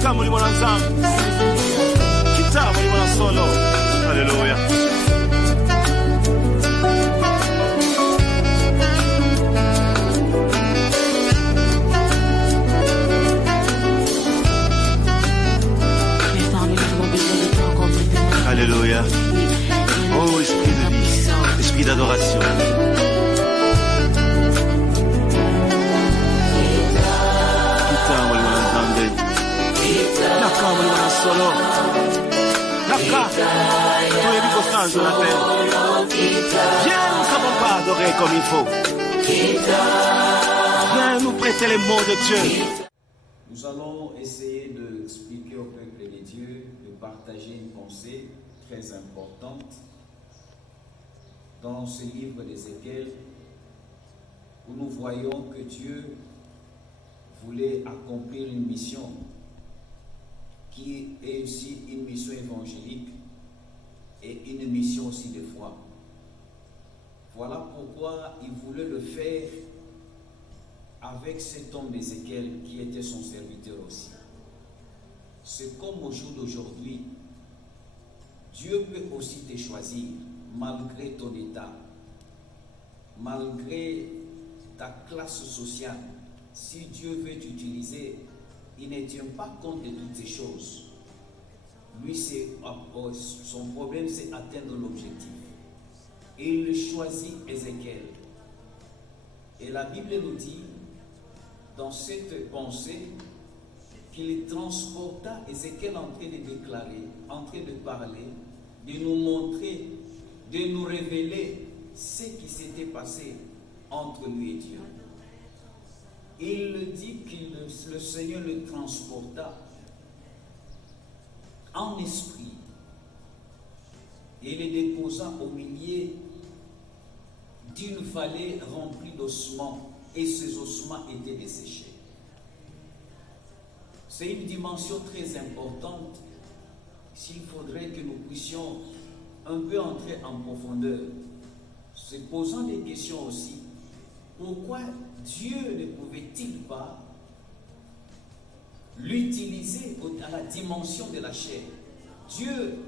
Nakamuli mwananzangu. Kitabu ni mwana solo. Haleluya. Alléluia. Oh, esprit de vie, esprit d'adoration. Kitabu ni mwananzangu. Nakamuli mwana solo. Naka, tous les bicos sans sur la terre. Viens, nous ne savons pas adorer comme il faut. Viens nous prêter les mots de Dieu. Nous allons essayer d'expliquer au peuple de Dieu, de partager une pensée très importante dans ce livre d'Ézéchiel où nous voyons que Dieu voulait accomplir une mission qui est aussi une mission évangélique et une mission aussi de foi. Voilà pourquoi il voulait le faire avec cet homme d'Ézéchiel qui était son serviteur aussi. C'est comme au jour d'aujourd'hui, Dieu peut aussi te choisir malgré ton état, malgré ta classe sociale. Si Dieu veut t'utiliser, il ne tient pas compte de toutes ces choses. Lui, son problème, c'est atteindre l'objectif. Et il choisit Ézéchiel. Et la Bible nous dit, dans cette pensée, qu'il transporta Ézéchiel en train de déclarer, en train de parler, de nous montrer, de nous révéler ce qui s'était passé entre lui et Dieu. Il dit que le Seigneur le transporta en esprit et le déposa au milieu d'une vallée remplie d'ossements, et ces ossements étaient desséchés. C'est une dimension très importante. S'il faudrait que nous puissions un peu entrer en profondeur, se posant des questions aussi. Pourquoi Dieu ne pouvait-il pas l'utiliser à la dimension de la chair? Dieu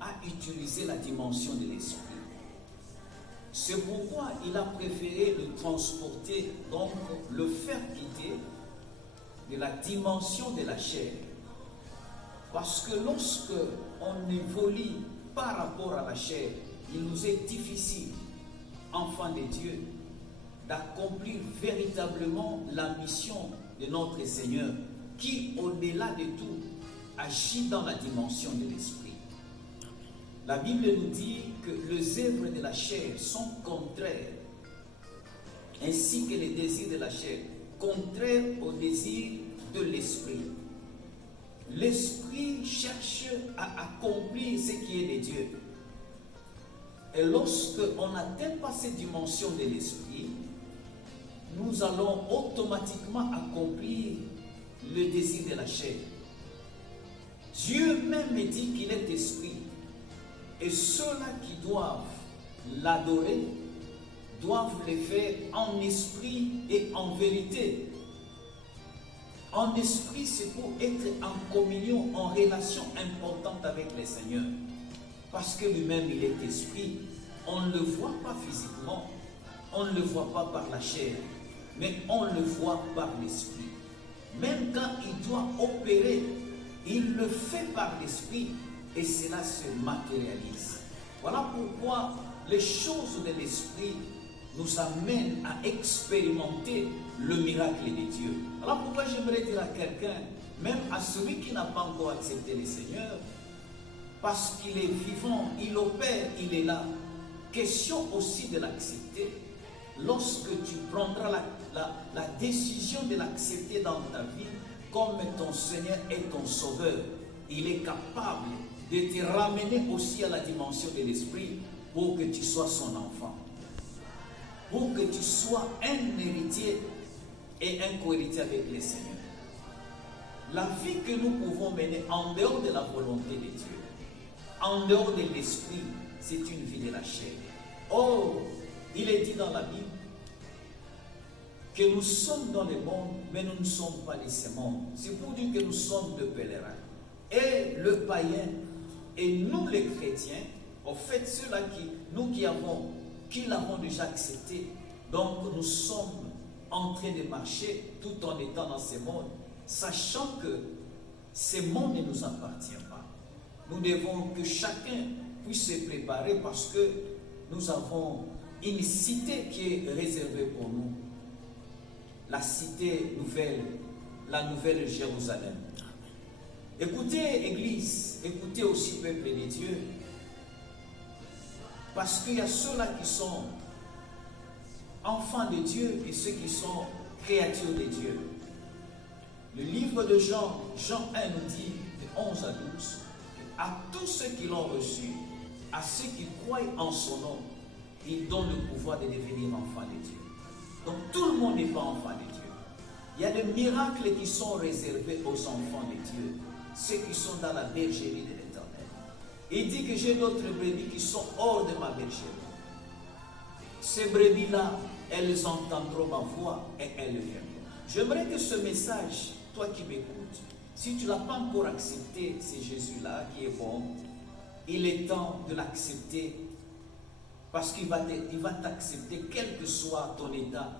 a utilisé la dimension de l'esprit. C'est pourquoi il a préféré le transporter, donc le faire quitter de la dimension de la chair. Parce que lorsque on évolue par rapport à la chair, il nous est difficile, enfants de Dieu, d'accomplir véritablement la mission de notre Seigneur, qui, au-delà de tout, agit dans la dimension de l'esprit. La Bible nous dit que les œuvres de la chair sont contraires, ainsi que les désirs de la chair, contraires aux désirs de l'esprit. L'esprit cherche à accomplir ce qui est de Dieu. Et lorsque on n'atteint pas cette dimension de l'esprit, nous allons automatiquement accomplir le désir de la chair. Dieu même dit qu'il est esprit. Et ceux-là qui doivent l'adorer doivent le faire en esprit et en vérité. En esprit, c'est pour être en communion, en relation importante avec le Seigneur. Parce que lui-même, il est esprit. On ne le voit pas physiquement, on ne le voit pas par la chair, mais on le voit par l'esprit. Même quand il doit opérer, il le fait par l'esprit et cela se matérialise. Voilà pourquoi les choses de l'esprit nous amènent à expérimenter le miracle de Dieu. Alors pourquoi j'aimerais dire à quelqu'un, même à celui qui n'a pas encore accepté le Seigneur, parce qu'il est vivant, il opère, il est là. Question aussi de l'accepter. Lorsque tu prendras la décision de l'accepter dans ta vie comme ton Seigneur et ton Sauveur, il est capable de te ramener aussi à la dimension de l'esprit pour que tu sois son enfant. Pour que tu sois un héritier et un co-héritier avec le Seigneur. La vie que nous pouvons mener en dehors de la volonté de Dieu, en dehors de l'esprit, c'est une vie de la chair. Or, il est dit dans la Bible que nous sommes dans le monde, mais nous ne sommes pas de ce monde. C'est pour dire que nous sommes de pèlerins. Et le païen, et nous les chrétiens, en fait, ceux-là qui l'avons déjà accepté, donc nous sommes en train de marcher tout en étant dans ce monde, sachant que ce monde ne nous appartient pas. Nous devons que chacun puisse se préparer parce que nous avons une cité qui est réservée pour nous. La cité nouvelle, la nouvelle Jérusalem. Écoutez, Église, écoutez aussi, peuple de Dieu, parce qu'il y a ceux-là qui sont enfants de Dieu et ceux qui sont créatures de Dieu. Le livre de Jean, Jean 1 nous dit, de 11 à 12, à tous ceux qui l'ont reçu, à ceux qui croient en son nom, il donne le pouvoir de devenir enfants de Dieu. Donc tout le monde n'est pas enfant de Dieu. Il y a des miracles qui sont réservés aux enfants de Dieu, ceux qui sont dans la bergerie de l'Éternel. Il dit que j'ai d'autres brebis qui sont hors de ma bergerie. Ces brebis-là, elles entendront ma voix et elles viendront. J'aimerais que ce message, toi qui m'écoutes, si tu ne l'as pas encore accepté, c'est Jésus-là qui est bon, il est temps de l'accepter parce qu'il va t'accepter quel que soit ton état,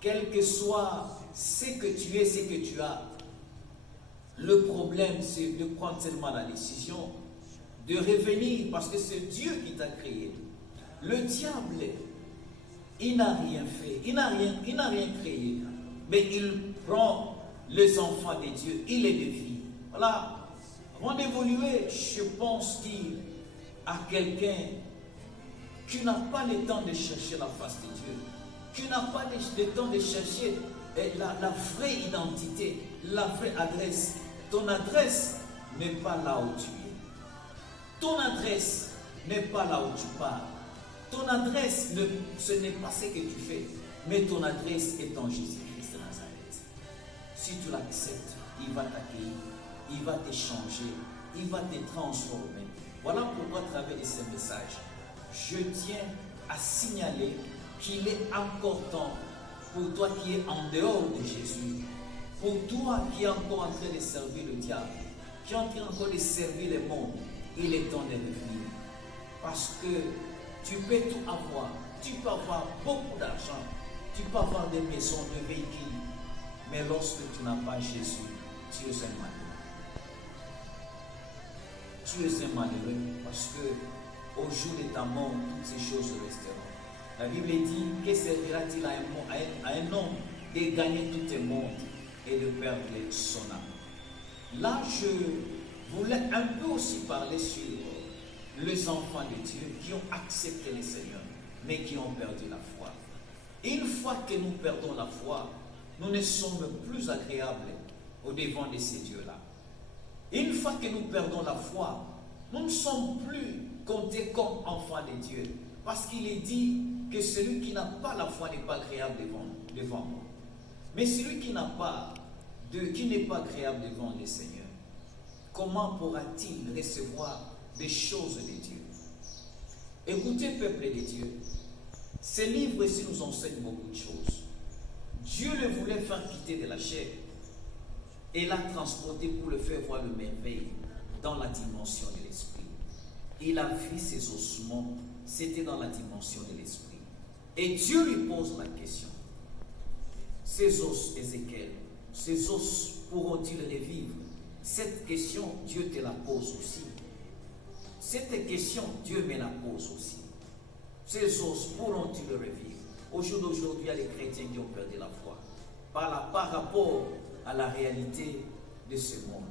quel que soit ce que tu es, ce que tu as. Le problème, c'est de prendre seulement la décision, de revenir parce que c'est Dieu qui t'a créé. Le diable, il n'a rien fait, il n'a rien créé, mais il prend les enfants de Dieu, il les dévie. Voilà. Avant d'évoluer, je pense qu'il y a quelqu'un qui n'a pas le temps de chercher la face de Dieu, qui n'a pas le temps de chercher la vraie identité, la vraie adresse. Ton adresse n'est pas là où tu es. Ton adresse n'est pas là où tu pars. Ton adresse, ce n'est pas ce que tu fais, mais ton adresse est en Jésus-Christ de Nazareth. Si tu l'acceptes, il va t'accueillir, il va te changer, il va te transformer. Voilà pourquoi, à travers de ce message, je tiens à signaler qu'il est encore temps pour toi qui es en dehors de Jésus, pour toi qui es encore en train de servir le diable, qui est en train encore de servir le monde, il est temps de revenir. Parce que tu peux tout avoir, tu peux avoir beaucoup d'argent, tu peux avoir des maisons, des véhicules, mais lorsque tu n'as pas Jésus, tu es un malheureux. Tu es un malheureux parce que au jour de ta mort, toutes ces choses resteront. La Bible dit, que servira-t-il à un homme de gagner tout le monde et de perdre son âme? Là, je voulais un peu aussi parler sur les enfants de Dieu qui ont accepté le Seigneur, mais qui ont perdu la foi. Une fois que nous perdons la foi, nous ne sommes plus agréables au devant de ces dieux-là. Une fois que nous perdons la foi, nous ne sommes plus comptés comme enfants de Dieu. Parce qu'il est dit que celui qui n'a pas la foi n'est pas agréable devant moi. Mais celui qui n'est pas agréable devant le Seigneur, comment pourra-t-il recevoir des choses de Dieu? Écoutez, peuple de Dieu, ce livre ici nous enseigne beaucoup de choses. Dieu le voulait faire quitter de la chair et l'a transporté pour le faire voir le merveille dans la dimension de l'esprit. Il a vu ses ossements, c'était dans la dimension de l'esprit. Et Dieu lui pose la question. Ces os, Ézéchiel, ces os pourront-ils revivre? Cette question, Dieu te la pose aussi. Cette question, Dieu me la pose aussi. Ces os pourront-ils revivre? Au jour d'aujourd'hui, il y a des chrétiens qui ont perdu la foi par rapport à la réalité de ce monde,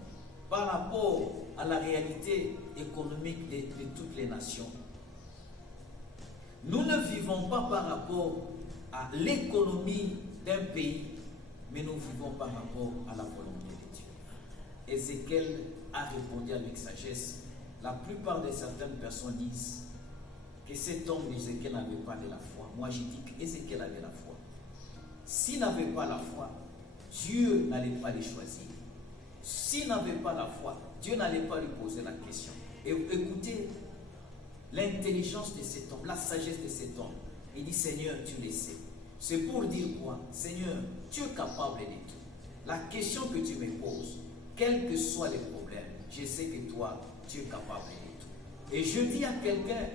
par rapport à la réalité économique de toutes les nations. Nous ne vivons pas par rapport à l'économie d'un pays, mais nous vivons par rapport à la volonté de Dieu. Ézéchiel a répondu avec sagesse. La plupart de certaines personnes disent que cet homme d'Ézéchiel n'avait pas de la foi. Moi, je dis qu'Ézéchiel avait la foi. S'il n'avait pas la foi, Dieu n'allait pas les choisir. S'il n'avait pas la foi, Dieu n'allait pas lui poser la question. Et écoutez l'intelligence de cet homme, la sagesse de cet homme. Il dit, Seigneur, tu le sais. C'est pour dire quoi? Seigneur, tu es capable de tout. La question que tu me poses, quels que soient les problèmes, je sais que toi, tu es capable de tout. Et je dis à quelqu'un,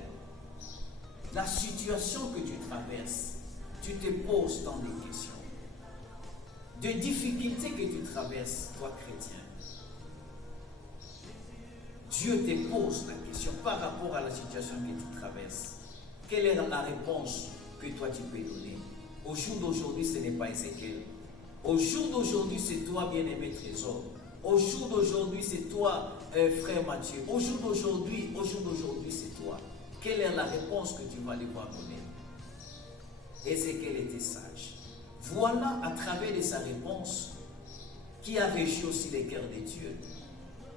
la situation que tu traverses, tu te poses tant de questions, de difficultés que tu traverses, toi chrétien. Dieu te pose la question par rapport à la situation que tu traverses. Quelle est la réponse que toi tu peux donner? Au jour d'aujourd'hui, ce n'est pas Ézéchiel. Au jour d'aujourd'hui, c'est toi, bien-aimé Trésor. Au jour d'aujourd'hui, c'est toi, frère Mathieu. Au jour d'aujourd'hui, c'est toi. Quelle est la réponse que tu vas devoir donner? Ézéchiel était sage. Voilà, à travers de sa réponse, qui a régi aussi les cœurs de Dieu.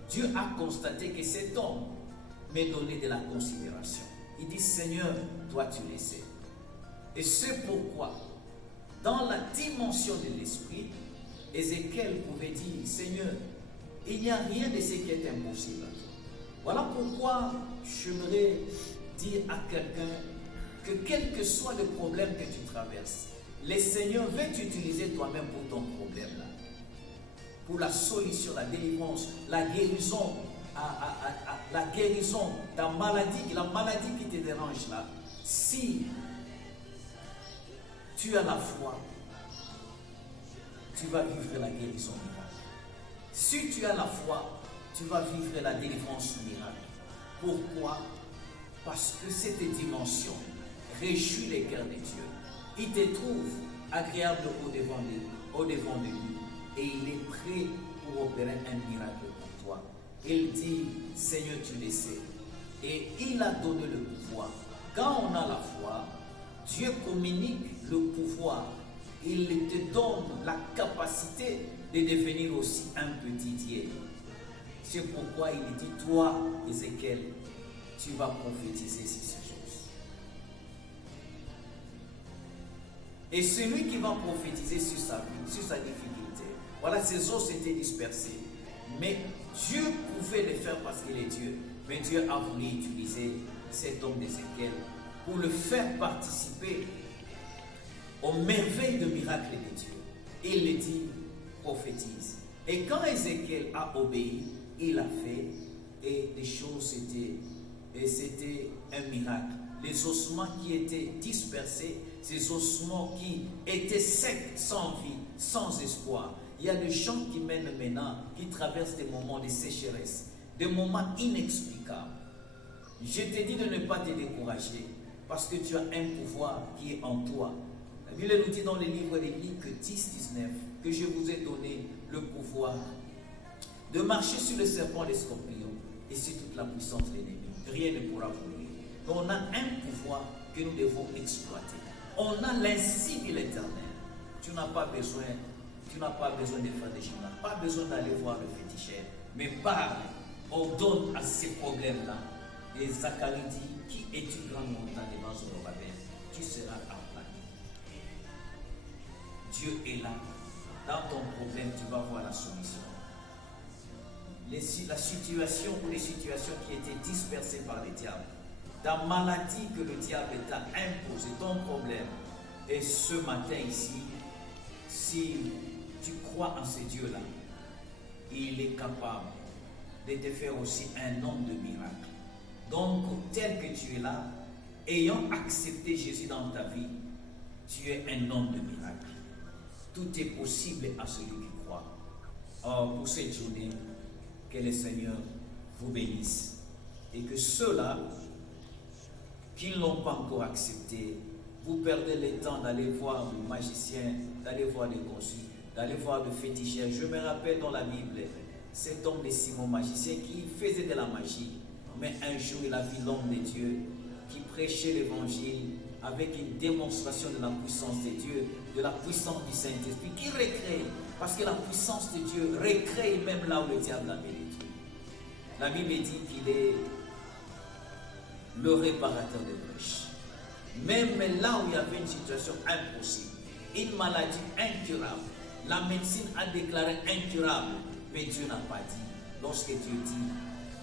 Dieu a constaté que cet homme m'a donné de la considération. Il dit, Seigneur, toi tu le sais. Et c'est pourquoi, dans la dimension de l'esprit, Ézéchiel pouvait dire, Seigneur, il n'y a rien de ce qui est impossible à toi. Voilà pourquoi j'aimerais dire à quelqu'un que quel que soit le problème que tu traverses, le Seigneur veut t'utiliser toi-même pour ton problème là. Pour la solution, la délivrance, la guérison, ta maladie, la maladie qui te dérange là. Si tu as la foi, tu vas vivre la guérison miracle. Si tu as la foi, tu vas vivre la délivrance miracle. Pourquoi? Parce que cette dimension réjouit les cœurs de Dieu. Il te trouve agréable au devant de lui. Et il est prêt pour opérer un miracle pour toi. Il dit, Seigneur, tu le sais. Et il a donné le pouvoir. Quand on a la foi, Dieu communique le pouvoir. Il te donne la capacité de devenir aussi un petit Dieu. C'est pourquoi il dit, toi, Ézéchiel, tu vas prophétiser sur ces choses. Et celui qui va prophétiser sur sa vie, sur sa difficulté, voilà, ses os étaient dispersés. Mais Dieu pouvait le faire parce qu'il est Dieu. Mais Dieu a voulu utiliser cet homme d'Ézéchiel pour le faire participer aux merveilles de miracles de Dieu. Il le dit, prophétise. Et quand Ézéchiel a obéi, il a fait, et les choses c'était un miracle. Les ossements qui étaient dispersés, ces ossements qui étaient secs, sans vie, sans espoir. Il y a des gens qui mènent maintenant, qui traversent des moments de sécheresse, des moments inexplicables. Je te dis de ne pas te décourager, parce que tu as un pouvoir qui est en toi. La Bible nous dit dans le livre de Luc 10, 19, que je vous ai donné le pouvoir de marcher sur le serpent et les scorpions, et sur toute la puissance de l'ennemi. Rien ne pourra vous nuire. Donc on a un pouvoir que nous devons exploiter. On a l'insigne de l'Éternel. Tu n'as pas besoin de faire des gymnases, pas besoin d'aller voir le féticheur, mais parle, ordonne à ces problèmes-là. Et Zacharie dit, qui es-tu grand montant devant Zorobabel? Tu seras aplani. Dieu est là. Dans ton problème, tu vas voir la solution. La situation ou les situations qui étaient dispersées par le diable, ta maladie que le diable t'a imposée, ton problème, et ce matin ici, si tu crois en ce Dieu-là, il est capable de te faire aussi un homme de miracle. Donc, tel que tu es là, ayant accepté Jésus dans ta vie, tu es un homme de miracle. Tout est possible à celui qui croit. Or, pour cette journée, que le Seigneur vous bénisse. Et que ceux-là qui ne l'ont pas encore accepté, vous perdez le temps d'aller voir le magicien, d'aller voir les conçus, d'aller voir le féticheur. Je me rappelle dans la Bible, cet homme de Simon magicien qui faisait de la magie. Mais un jour, il a vu l'homme de Dieu qui prêchait l'évangile avec une démonstration de la puissance de Dieu, de la puissance du Saint-Esprit, qui recrée. Parce que la puissance de Dieu recrée même là où le diable l'avait détruit. La Bible dit qu'il est le réparateur des brèches. Même là où il y avait une situation impossible, une maladie incurable, la médecine a déclaré incurable, mais Dieu n'a pas dit. Lorsque Dieu dit,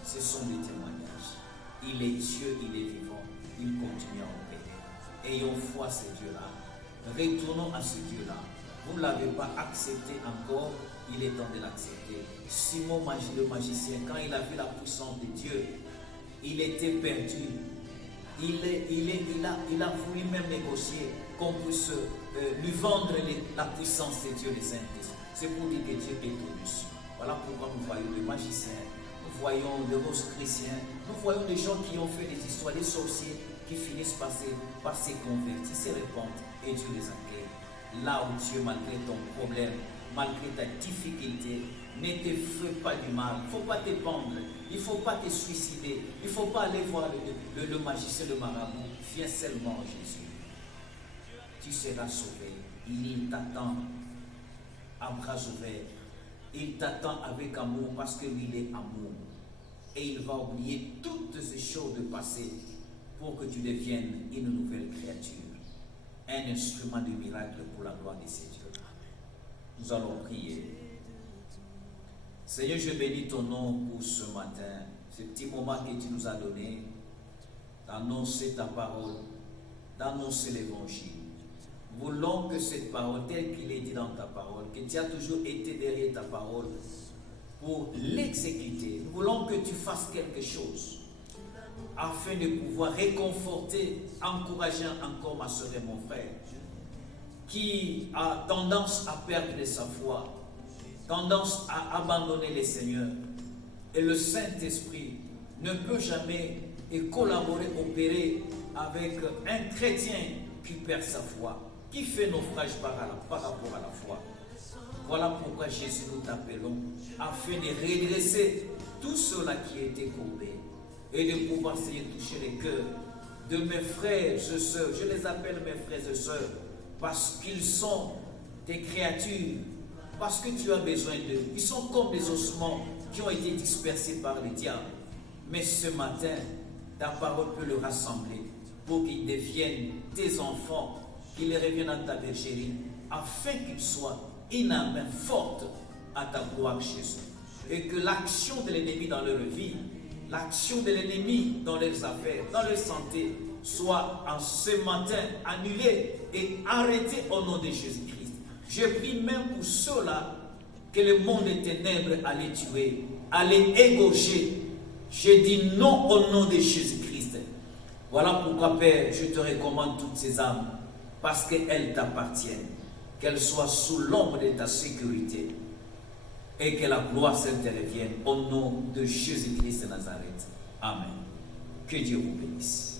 ce sont des témoignages. Il est Dieu, il est vivant, il continue à opérer. Ayons foi, ce Dieu-là, Retournons à ce Dieu-là. Vous ne l'avez pas accepté encore, il est temps de l'accepter. Simon le magicien, quand il a vu la puissance de Dieu, il était perdu. Il a voulu même négocier qu'on puisse lui vendre la puissance de Dieu, les Saints-Esprit. C'est pour dire que Dieu est au-dessus. Voilà pourquoi nous voyons les magiciens, nous voyons les Rosicruciens, nous voyons des gens qui ont fait des histoires, des sorciers qui finissent par se convertir, se répandre et Dieu les accueille. Là où Dieu, malgré ton problème, malgré ta difficulté, ne te fais pas du mal. Il ne faut pas te pendre, il ne faut pas te suicider, il ne faut pas aller voir le magicien, le marabout. Viens seulement Jésus. Tu seras sauvé. Il t'attend à bras ouverts. Il t'attend avec amour parce que lui, il est amour. Et il va oublier toutes ces choses de passé pour que tu deviennes une nouvelle créature. Un instrument de miracle pour la gloire de ces dieux. Nous allons prier. Seigneur, je bénis ton nom pour ce matin, ce petit moment que tu nous as donné, d'annoncer ta parole, d'annoncer l'évangile. Nous voulons que cette parole, telle qu'il est dit dans ta parole, que tu as toujours été derrière ta parole, pour l'exécuter. Nous voulons que tu fasses quelque chose, afin de pouvoir réconforter, encourager encore ma soeur et mon frère, qui a tendance à perdre sa foi, tendance à abandonner les seigneurs. Et le Saint-Esprit ne peut jamais collaborer, opérer avec un chrétien qui perd sa foi, qui fait naufrage par rapport à la foi. Voilà pourquoi Jésus, nous t'appelons, afin de redresser tout cela qui a été courbé et de pouvoir essayer de toucher les cœurs de mes frères et sœurs. Je les appelle mes frères et sœurs parce qu'ils sont des créatures, parce que tu as besoin d'eux. Ils sont comme des ossements qui ont été dispersés par les diables. Mais ce matin, ta parole peut le rassembler pour qu'ils deviennent tes enfants, qu'ils reviennent dans ta bergerie, afin qu'ils soient une âme forte à ta gloire, Jésus. Et que l'action de l'ennemi dans leur vie, l'action de l'ennemi dans leurs affaires, dans leur santé, soit en ce matin annulée et arrêtée au nom de Jésus-Christ. Je prie même pour ceux-là que le monde des ténèbres allait tuer, allait égorger. Je dis non au nom de Jésus-Christ. Voilà pourquoi, Père, je te recommande toutes ces âmes, parce qu'elles t'appartiennent, qu'elles soient sous l'ombre de ta sécurité, et que la gloire s'intervienne au nom de Jésus-Christ de Nazareth. Amen. Que Dieu vous bénisse.